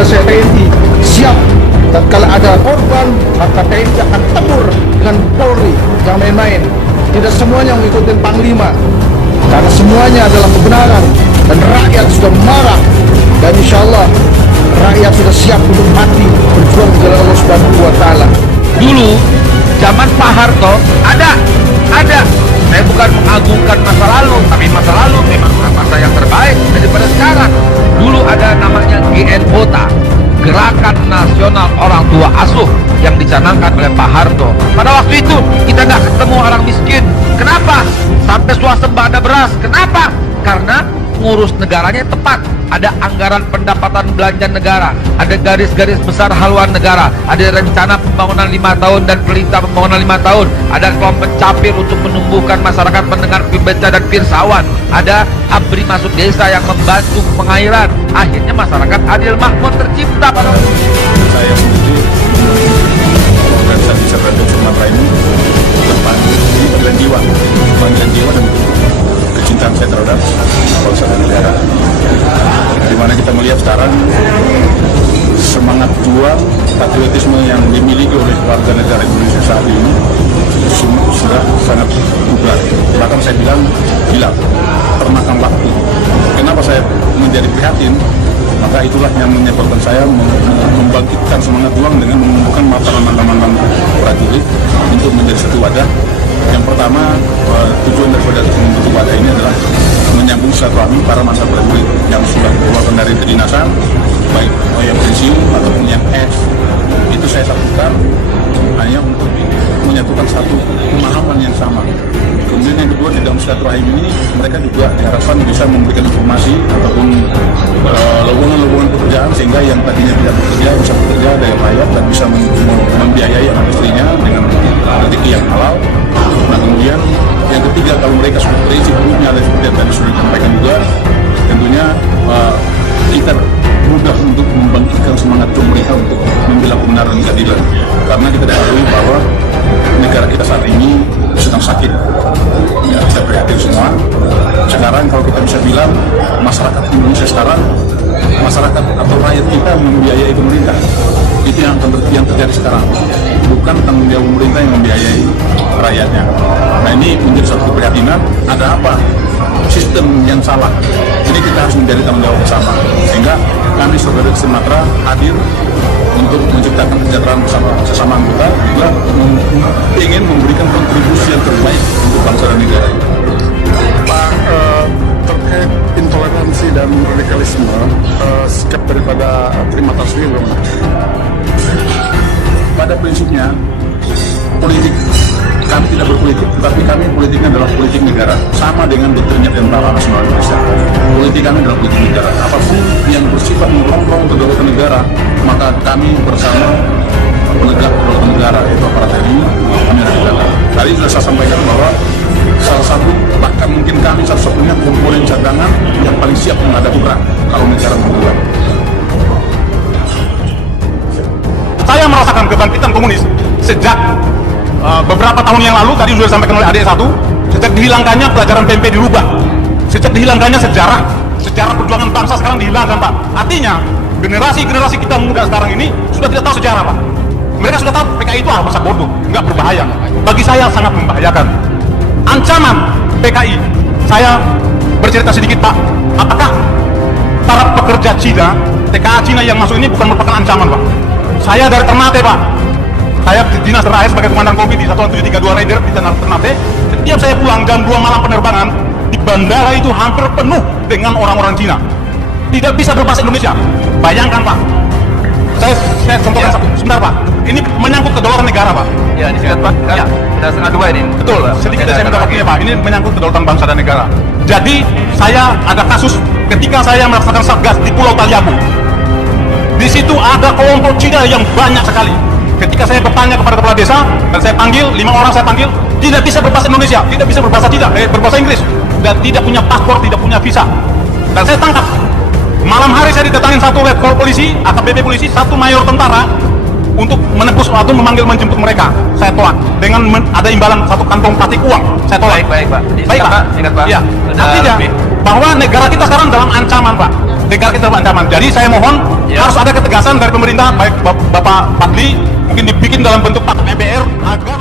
tugas TNI siap, dan kalau ada korban maka TNI akan tempur dengan Polri. Yang main-main, tidak semuanya mengikuti Panglima, karena semuanya adalah kebenaran dan rakyat sudah marah, dan insya Allah rakyat sudah siap untuk mati berjuang di jalan Allah Subhanahu wa Ta'ala. Dulu zaman Pak Harto ada. Saya bukan mengagungkan masa lalu, tapi masa lalu memang masa yang terbaik daripada sekarang. Dulu ada namanya GNOTA, Gerakan Nasional Orang Tua Asuh, yang dicanangkan oleh Pak Harto. Pada waktu itu kita nggak ketemu orang miskin. Kenapa? Sampai swasembada beras. Kenapa? Karena ngurus negaranya tepat. Ada anggaran pendapatan belanja negara, ada garis-garis besar haluan negara, ada rencana pembangunan 5 tahun dan perintah pembangunan 5 tahun, ada kelompok pencapir untuk menumbuhkan masyarakat mendengar pembaca dan pirsawan, ada ABRI masuk desa yang membantu pengairan. Akhirnya masyarakat adil makmur tercipta. Saya menuju organisasi Seperti Sumatera ini depan panggilan jiwa dan kecintaan saya terhadap bangsa dan negara, di mana kita melihat sekarang semangat juang patriotisme yang dimiliki oleh warga negara Indonesia saat ini sudah sangat bubar. Bahkan saya bilang termakan waktu. Kenapa saya menjadi prihatin? Maka itulah yang menyebabkan saya membangkitkan semangat juang dengan mengumpulkan mantan prajurit untuk menjadi satu wadah. Yang pertama, tujuan daripada membentuk wadah ini adalah menyambung silaturahmi para mantan prajurit yang sudah dikeluarkan dari kedinasan, baik yang pensiun ataupun yang itu saya satukan hanya untuk menyatukan satu pemahaman yang sama. Kemudian yang kedua, di dalam silaturahim ini mereka juga diharapkan bisa memberikan informasi ataupun lowongan-lowongan pekerjaan, sehingga yang tadinya tidak bekerja bisa bekerja dari rakyat dan bisa membiayai anak istrinya dengan rezeki yang halal. Nah, kemudian yang ketiga, kalau mereka sudah prinsip hidupnya ada seperti yang tadi sudah disampaikan juga, tentunya kita mudah untuk membangkitkan semangat mereka untuk membela kebenaran dan keadilan, karena kita ketahui bahwa negara kita saat ini sedang sakit. Ya, kita prihatin semua. Sekarang kalau kita bisa bilang masyarakat Indonesia sekarang, masyarakat atau rakyat kita membiayai pemerintah. Itu yang terjadi sekarang, bukan tanggung jawab pemerintah yang membiayai rakyatnya. Nah, ini menjadi satu keprihatinan. Ada apa? Sistem yang salah. Ini kita harus menjadi tanggung jawab bersama, sehingga kami saudara Sumatera hadir untuk menciptakan kesejahteraan bersama sesama anggota, juga ingin memberikan kontribusi yang terbaik untuk bangsa dan negara. Pak, terkait intoleransi dan radikalisme, sikap daripada terima tasbih bagaimana? Pada prinsipnya politik, kami tidak berpolitik, tetapi kami politiknya adalah politik negara, sama dengan doktrinnya Tentara Nasional Indonesia. Politik kami adalah politik negara. Apapun yang bersifat merongrong kedaulatan negara, maka kami bersama penegak kedaulatan negara, yaitu aparat TNI, kami ada di belakang. Tadi sudah saya sampaikan bahwa salah satu, bahkan mungkin kami satu-satunya komponen cadangan yang paling siap menghadapi perang kalau negara bergerak. Saya merasakan kebangkitan komunis sejak beberapa tahun yang lalu. Tadi sudah disampaikan oleh adik satu, sejak dihilangkannya pelajaran PMP dirubah, sejak dihilangkannya sejarah perjuangan bangsa sekarang dihilangkan, Pak. Artinya generasi kita muda sekarang ini sudah tidak tahu sejarah, Pak. Mereka sudah tahu PKI itu masa bodoh, nggak berbahaya. Bagi saya sangat membahayakan. Ancaman PKI, saya bercerita sedikit, Pak. Apakah para pekerja Cina, TKA Cina yang masuk ini bukan merupakan ancaman, Pak? Saya dari Ternate, Pak. Saya dinas terakhir sebagai komandan kompi di Satuan 732 Raider di Ternate. Setiap saya pulang jam 2 malam penerbangan, di bandara itu hampir penuh dengan orang-orang Cina. Tidak bisa berbahasa Indonesia. Bayangkan, Pak. Saya contohkan satu. Sebentar, Pak. Ini menyangkut kedaulatan negara, Pak. Ya, disingkat Pak. Ya. Sudah setengah 2 ini. Betul. Sedikit saya minta waktunya, Pak. Ini menyangkut kedaulatan bangsa dan negara. Jadi, saya ada kasus ketika saya melaksanakan satgas di Pulau Taliabu. Di situ ada kelompok Cina yang banyak sekali. Ketika saya bertanya kepada kepala desa, dan saya panggil, 5 orang saya panggil, tidak bisa berbahasa Indonesia, tidak bisa berbahasa Cina, berbahasa Inggris, dan tidak punya paspor, tidak punya visa. Dan saya tangkap. Malam hari saya didatangin satu letkol polisi, AKBP polisi, satu mayor tentara, untuk menebus atau menjemput mereka. Saya tolak dengan ada imbalan satu kantong plastik uang. Saya tolak. Baik Pak. Baik Pak. Ingat Pak. Ya. Sudah Artinya lebih. bahwa negara kita sekarang dalam ancaman, Pak. Negara kita dalam ancaman. Jadi saya mohon harus ada ketegasan dari pemerintah, baik Bapak Fadli, mungkin dibikin dalam bentuk Pak MBR agar